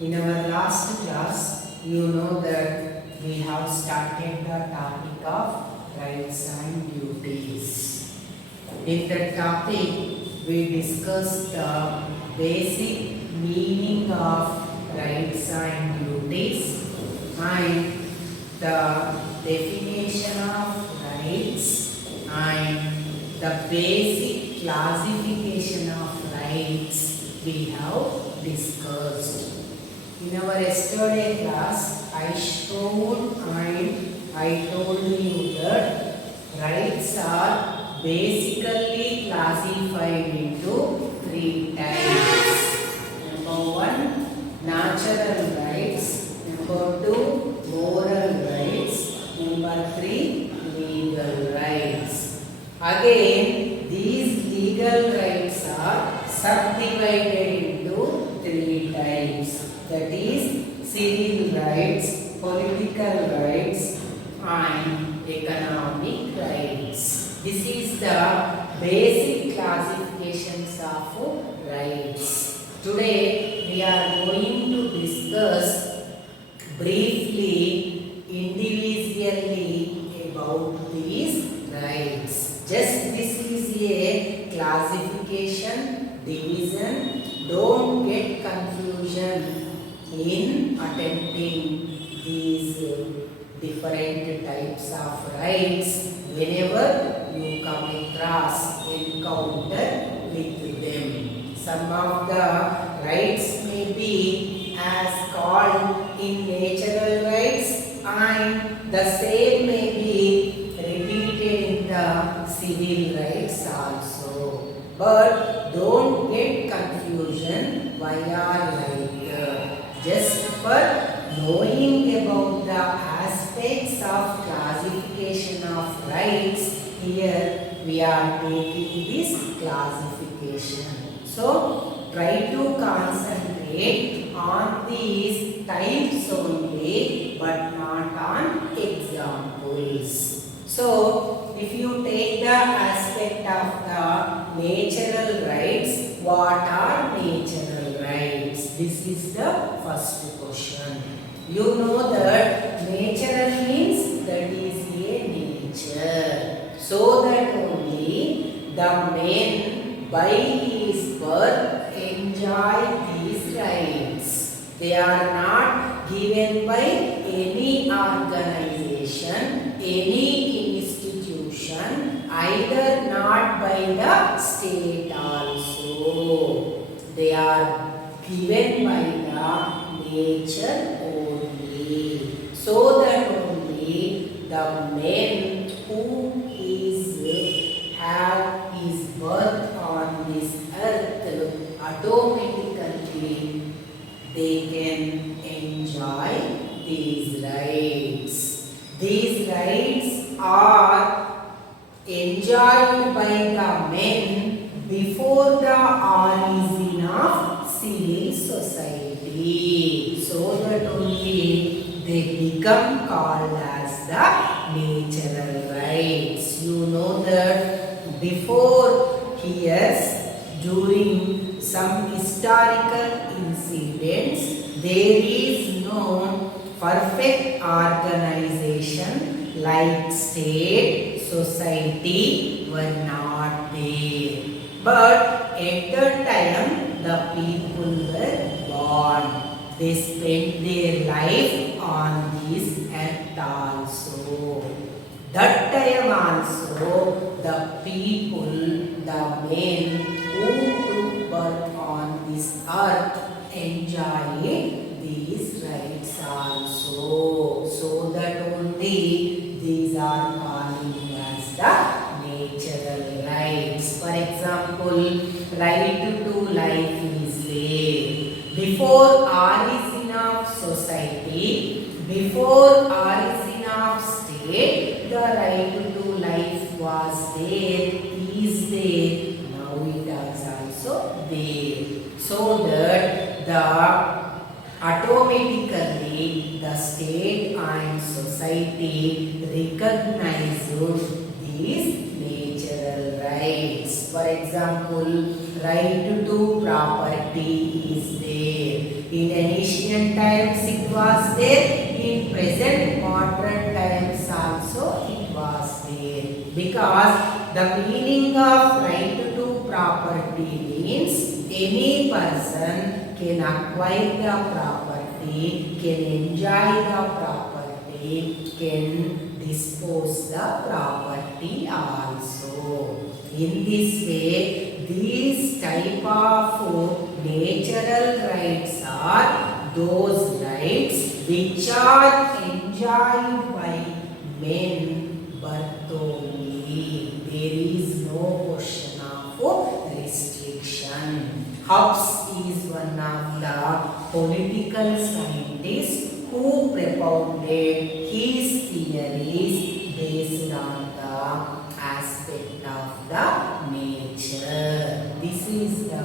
In our last class, you know that we have started the topic of rights and duties. In that topic, we discussed the basic meaning of rights and duties and the definition of rights and the basic classification of rights we have discussed. In our yesterday class, I showed and I told you that rights are basically classified into three types. Number one, natural rights. Number two, moral rights. Number three, legal rights. Again, these legal rights are subdivided into three types. That is civil rights, political rights and economic rights. This is the basic classifications of rights. Today we are going to discuss briefly, individually about these rights. Just this is a classification, division. Don't get confusion in attempting these different types of rights whenever you come across, encounter with them. Some of the rights may be as called in natural rights and the same may be repeated in the civil rights also. But don't get confusion why are like just for knowing about the aspects of classification of rights, here we are taking this classification. So try to concentrate on these types only but not on examples. So if you take the aspect of the natural rights, what are natural rights? This is the first question. You know that natural means that is a nature. So that only the man by his birth enjoy these rights. They are not given by any organization, any institution, either not by the state also. They are given by the nature only. So that only the man who is have his birth on this earth, automatically they can enjoy these rights. These rights are enjoyed by the men before the origin of civil society. So that only they become called as the natural rights. You know that before years, during some historical incidents, there is no perfect organization like state, society were not there. But at that time, the people were born. They spent their life on this earth also. That time also, the people, the men who took birth on this earth enjoy these rights also. So that only these are called as the natural rights. For example, right to life is there. Before origin of society, before origin of state, the right to life was there, is there, now it is also there. So that the automatically the state and society recognize these natural rights. For example, right to property is there. In ancient times it was there. In present modern times also it was there. Because the meaning of right to property means any person can acquire the property, can enjoy the property, can dispose the property also. In this way, these type of natural rights are those rights which are enjoyed by men but only. There is no question of restriction. Hobbes is one of the political scientists who propounded his theories based on the aspect of the nature. This is the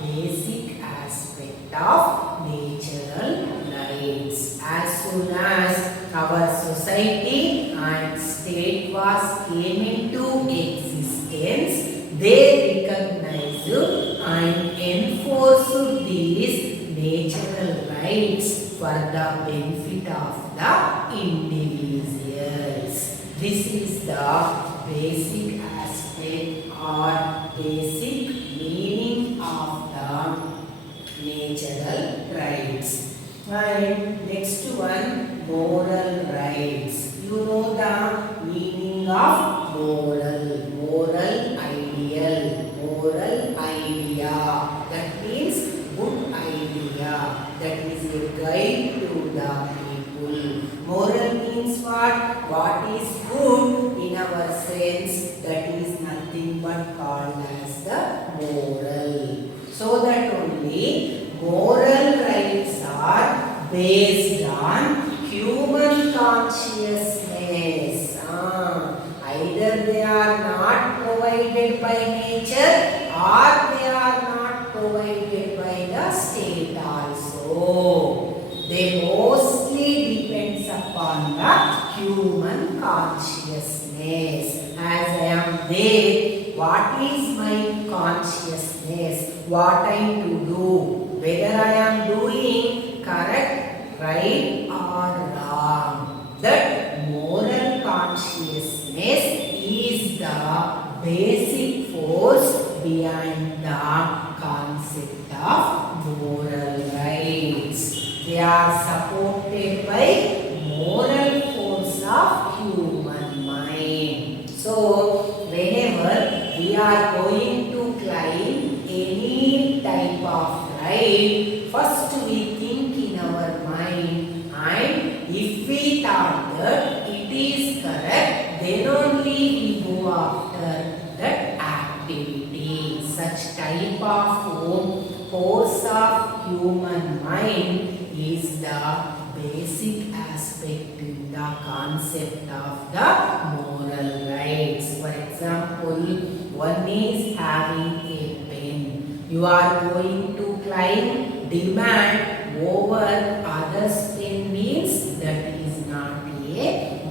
basic aspect of natural rights. As soon as our society and state was came into existence, they recognized and enforced these natural rights for the benefit of the individuals. This is the basic aspect or basic meaning of the natural rights. And next one, moral rights. You know the meaning of moral. Moral ideal. Moral idea. That means good idea. That is a guide to the people. Moral means what? What is good in our sense, that is nothing but called as the moral. So that only moral rights are based on human consciousness. Either they are not provided by nature or they are not provided by the state also. They mostly depends upon the human consciousness. As I am there, what is my consciousness? What I am to do? Whether I am doing correct, right or wrong. That moral consciousness is the basic force behind the concept of moral rights. They are supported by moral force of human mind. So, whenever we are going to climb any type of ride, first we think in our mind, and if we thought that it is correct, then only we go after that activity. Such type of force of human mind is the basic aspect in the concept of the moral rights. For example, one is having a pen. You are going to climb, demand over others' pen means that is not a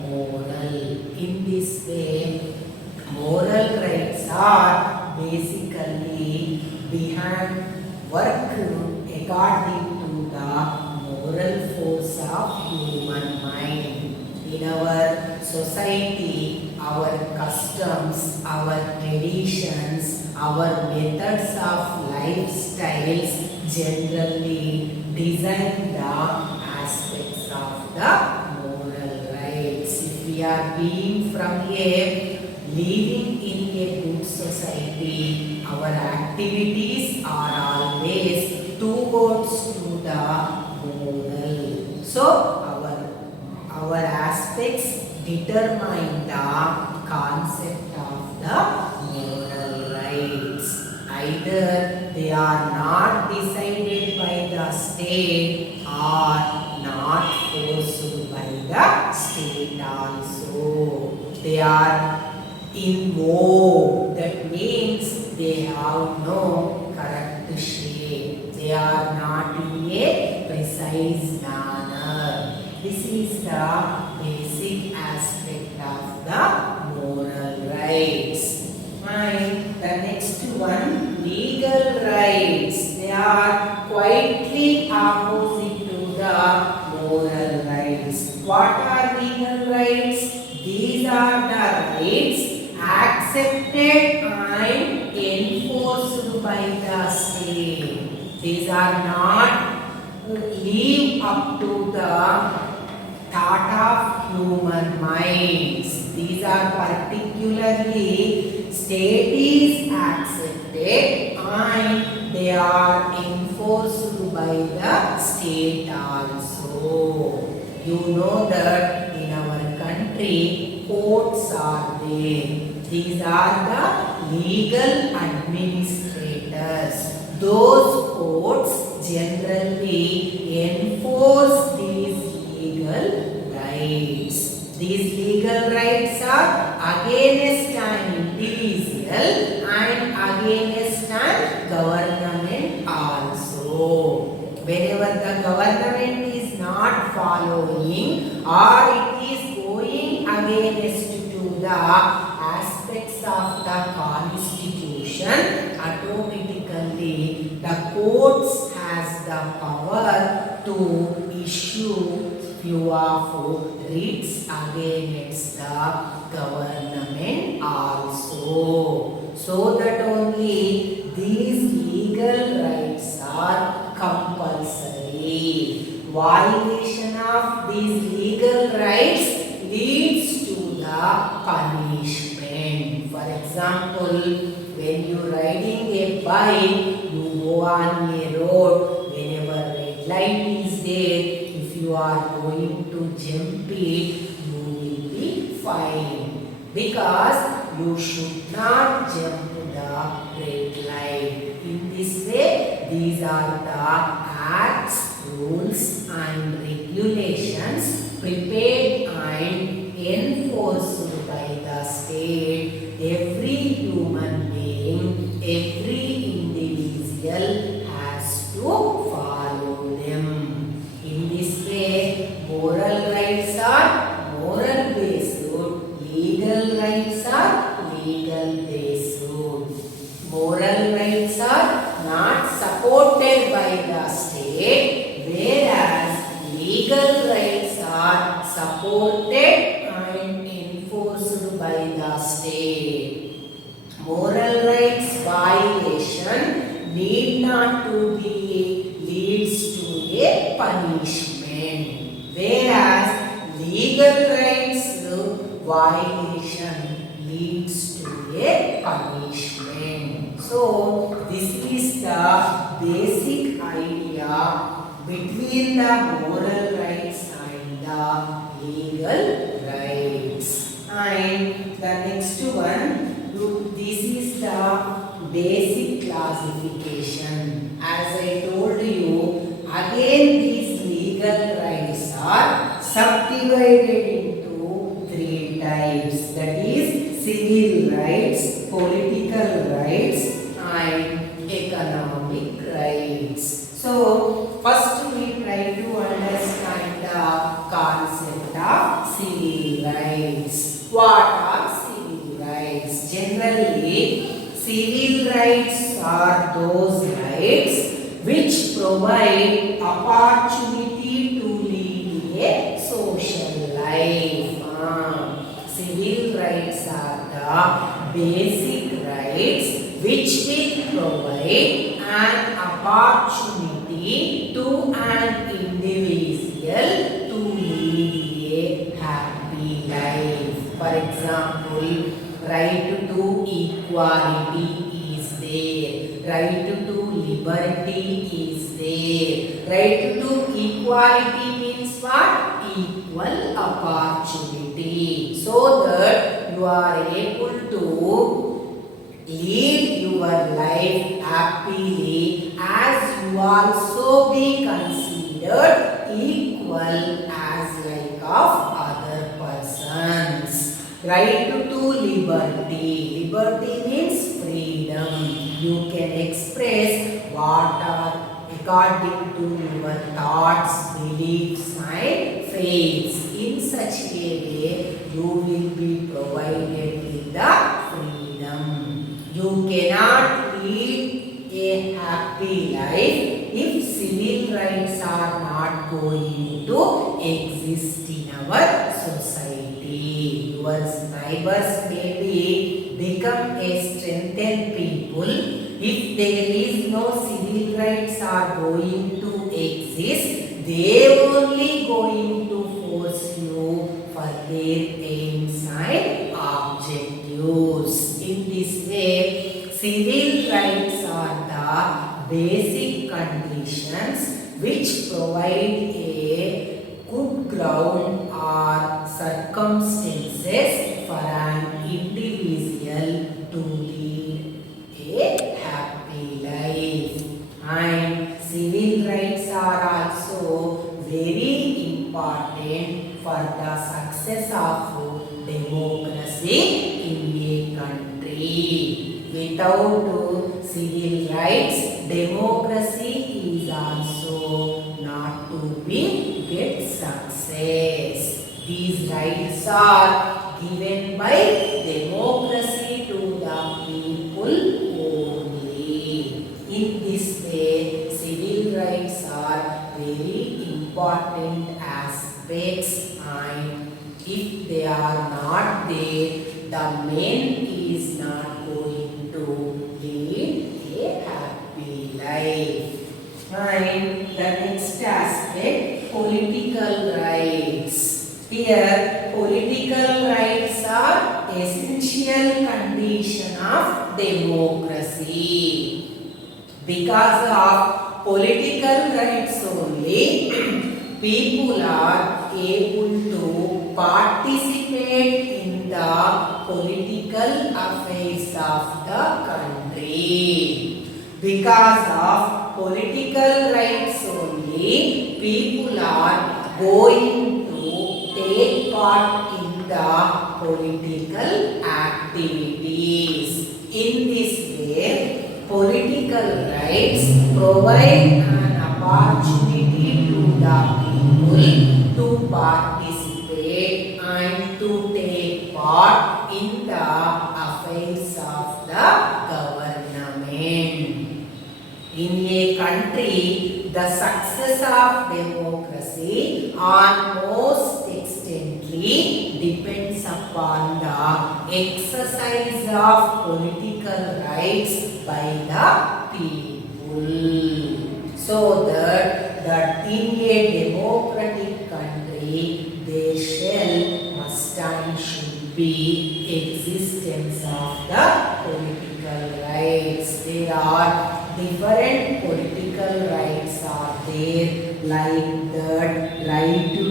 moral. In this way, moral rights are basically behind work according to the moral force of human mind. In our society, our customs, our traditions, our methods of lifestyles generally design the aspects of the moral rights. If we are being from a living in a good society, our activities are always towards to the moral. So our aspects determine the concept of the moral rights. Either they are not decided by the state or not forced by the state also. They are in vogue. That means they have no correct shape. They are not in a precise manner. This is the basic aspect of the moral rights. And the next one, legal rights. They are quietly opposed What are legal rights? These are the rights accepted and enforced by the state. These are not leave up to the thought of human minds. These are particularly state is accepted and they are enforced by the state also. You know that in our country courts are there. These are the legal administrators. Those courts generally enforce these legal rights. These legal rights are against an individual and against an government also. Whenever the government is not following or it is going against to the aspects of the constitution, automatically the courts has the power to issue few of writs against the government also. So that only these legal rights are compulsory. Violation of these legal rights leads to the punishment. For example, when you riding a bike, you go on a road, whenever red light is there, if you are going to jump it, you will be fined because you should not jump the red light. In this way, these are the acts, rules and regulations prepared and enforced by the state. Every human being, every individual has to follow them. In this way, moral rights are moral based, legal rights are legal based. Moral rights are not supported by the state, whereas legal rights are supported and enforced by the state. Moral rights violation need not to be leads to a punishment, whereas legal rights violation leads to a punishment. So this is the basic idea between the moral rights and the legal rights. And the next one, this is the basic classification. As I told you, again these legal rights are subdivided into three types. That is civil rights, political rights and economic rights. So first we try to understand the concept of civil rights. What are civil rights? Generally, civil rights are those rights which provide opportunity to lead a social life. Civil rights are the basic rights which will provide an opportunity to an individual to lead a happy life. For example, right to equality is there, right to liberty is there. Right to equality means what? Equal opportunity, so that you are able to live your life happily, as you also be considered equal as like of other persons. Right to liberty. Liberty means freedom. You can express what are according to your thoughts, beliefs and faiths. In such a way, you will be provided with the freedom. You cannot lead a happy life if civil rights are not going to exist in our society. Your neighbors may become a strengthened people if there is no civil rights are going to exist. They only going to force you for their aims and objectives. In this way, civil rights are the basic conditions which provide a good ground or circumstances for an individual to lead a happy life. And civil rights are also very important for the success of democracy in a country. Without civil rights, democracy is also not to be get success. These rights are given by democracy to the people only. In this way, civil rights are very important aspects, and if they are not there, the man is not going to lead a happy life. And the next aspect, political rights. Here, political rights are essential condition of democracy. Because of political rights only, people are able to participate in the political affairs of the country. Because of political rights only, people are going to take part in the political activities. In this way, political rights provide an opportunity to the people to participate and to take part in the affairs of the government. In a country, the success of democracy almost extensively depends upon the exercise of political rights by the people. So that in a democratic country, there shall must and should be existence of the political rights. There are different political rights are there, like that right to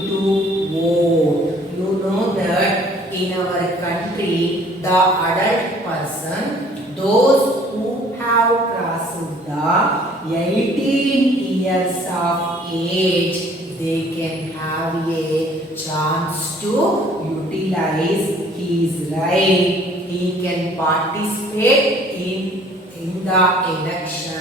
vote. You know that in our country, the adult person, those who have crossed the 18 years of age, they can have a chance to utilize his right. He can participate in the election.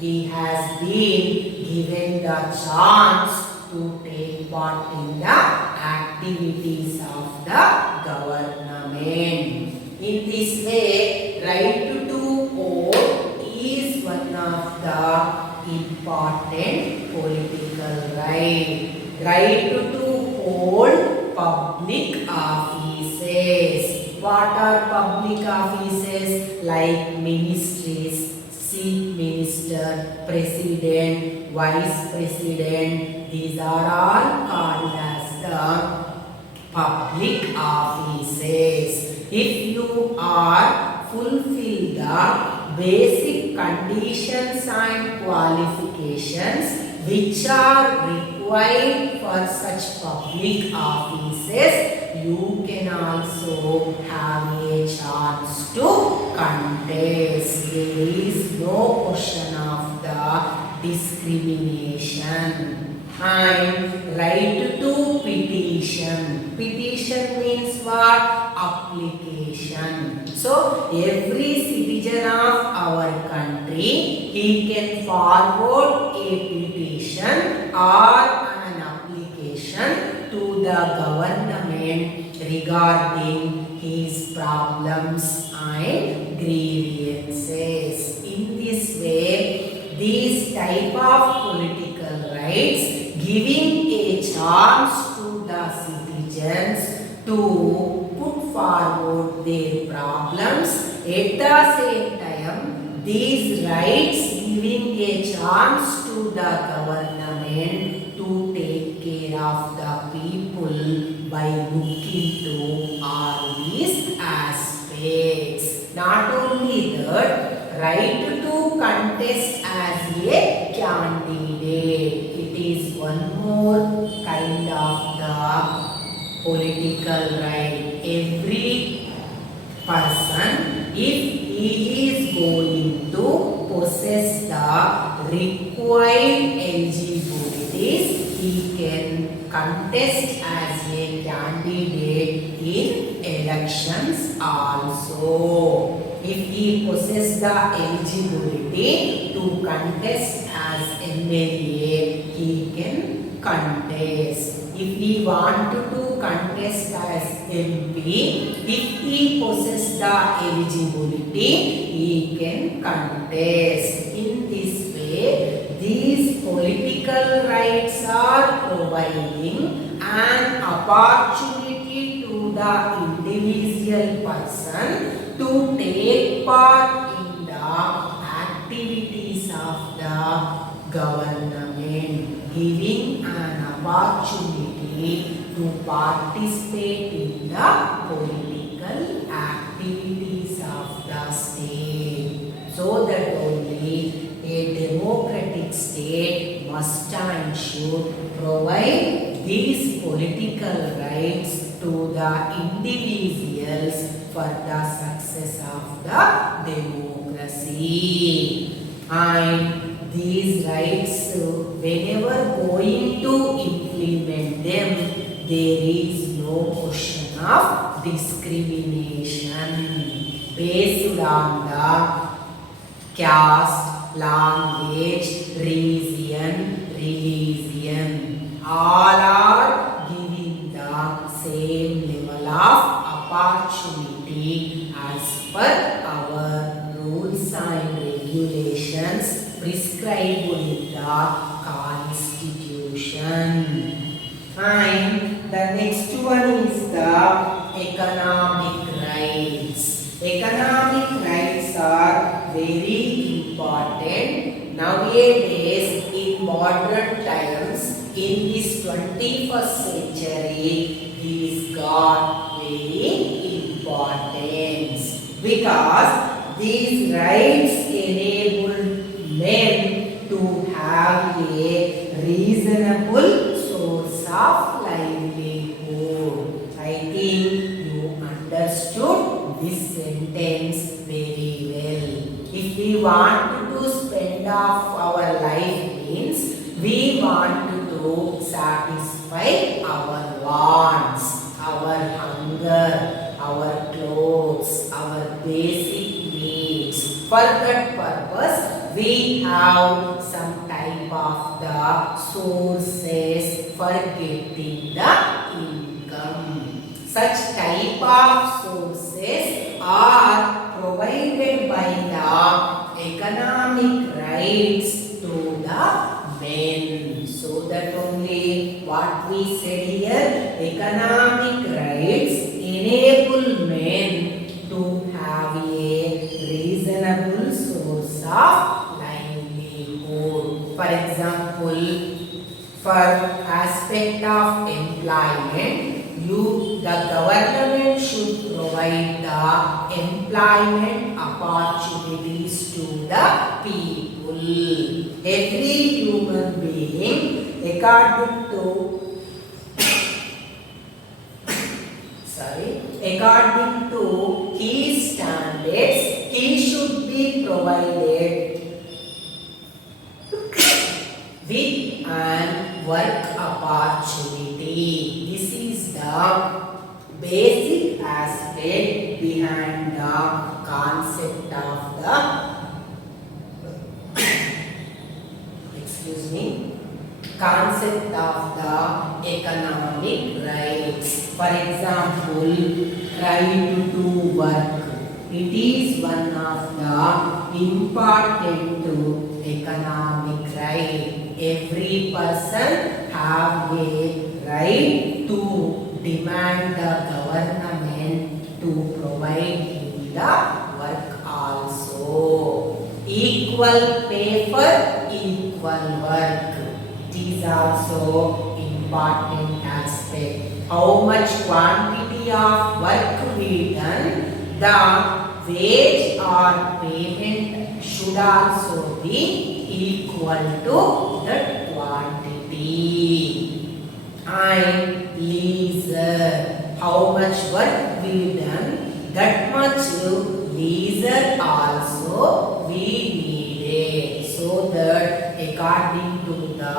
He has been given the chance to take part in the activities of the government. In this way, right to vote is one of the important political right. Right to hold public offices. What are public offices? Like ministries, chief minister, president, vice president. These are all called as the public offices. If you are fulfill the basic conditions and qualifications which are required for such public offices, you can also have a chance to contest. There is no question of the discrimination. And right to petition. Petition means what? Application. So every citizen of our country, he can forward a petition or an application to the government regarding his problems and grievances. In this way, these type of political rights giving a chance to the citizen citizens to put forward their problems. At the same time, these rights giving a chance to the government to take care of the people by looking to all these aspects. Not only that, right to contest as a candidate. It is one more kind of the political right. Every person, if he is going to possess the required eligibilities, he can contest as a candidate in elections also. If he possesses the eligibility to contest as MLA, he can contest. If he wanted to contest as MP, if he possesses the eligibility, he can contest. In this way, these political rights are providing an opportunity to the individual person to take part in the activities of the government, giving an opportunity to participate in the political activities of the state. So that only a democratic state must and should provide these political rights to the individuals for the success of the democracy. And these rights, whenever going to implement them, there is no question of discrimination based on the caste, language, religion. All are given the same level of opportunity as per our rules and regulations prescribed in the Constitution. And the next one is the economic rights. Economic rights are very important nowadays in modern times. In this 21st century, these got very importance because these rights enable men to have a reasonable source of livelihood. I think you understood this sentence very well. If we want to spend off our life means we want to satisfy our wants, our hunger, our clothes, our basic needs. For that purpose, we have some type of the sources for getting the income. Such type of sources are provided by the economic rights to the men. So that only what we said here, economic rights enable men to have a reasonable source of livelihood. For example, for aspect of employment, the government should provide the employment opportunities to the people. Every human being, according to his standards, he should be provided with an work opportunity. This is the basic aspect behind the concept of the concept of the economic rights. For example, right to work. It is one of the important economic right. Every person have a right to demand the government to provide you the work also. Equal pay for equal work. It is also important aspect. How much quantity of work we done, the wage or payment should also be equal to the quantity. And leisure, how much work we done, that much leisure also we needed, so that according to the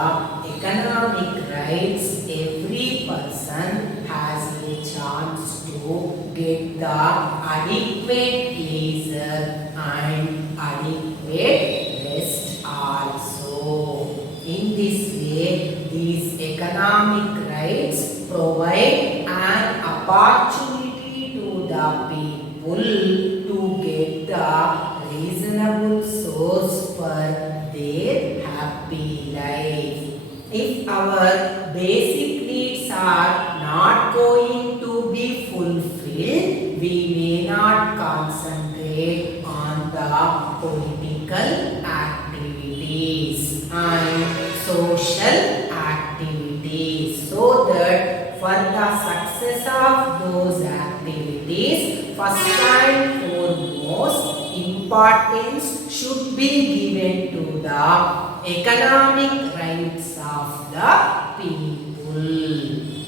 economic rights, every person has a chance to get the adequate leisure and adequate rest also. In this way, these economic rights provide an opportunity to the people to get the reasonable source for their happy life. If our basic needs are not going to be fulfilled, we may not concentrate on the political activities and social activities, so that for the success of those activities, first and foremost importance should be given to the economic rights of the people.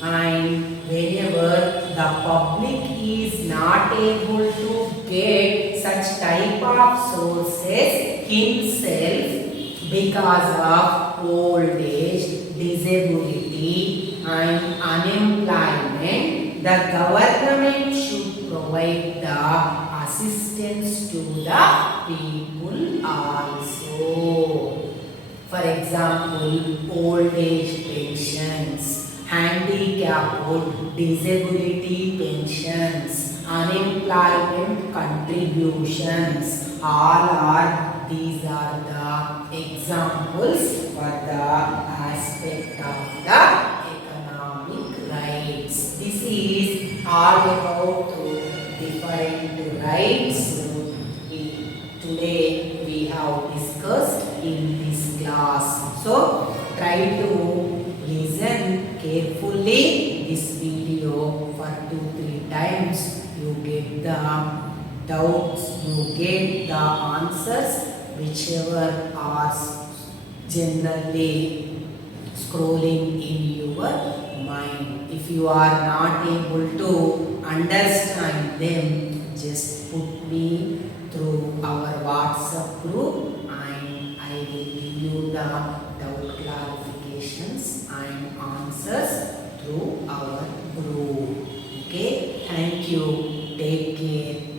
And whenever the public is not able to get such type of sources himself because of old age, disability and unemployment, the government should provide the assistance to the people also. For example, old age pensions, handicap or disability pensions, unemployment contributions, these are the examples for the aspect of the economic rights. This is all about different rights. Today we have discussed in this class. So try to listen carefully this video for 2-3 times. You get the doubts, you get the answers, whichever are generally scrolling in your mind. If you are not able to understand them, just put me through our WhatsApp group and I will give you the doubt clarifications and answers through our group. Okay, thank you. Take care.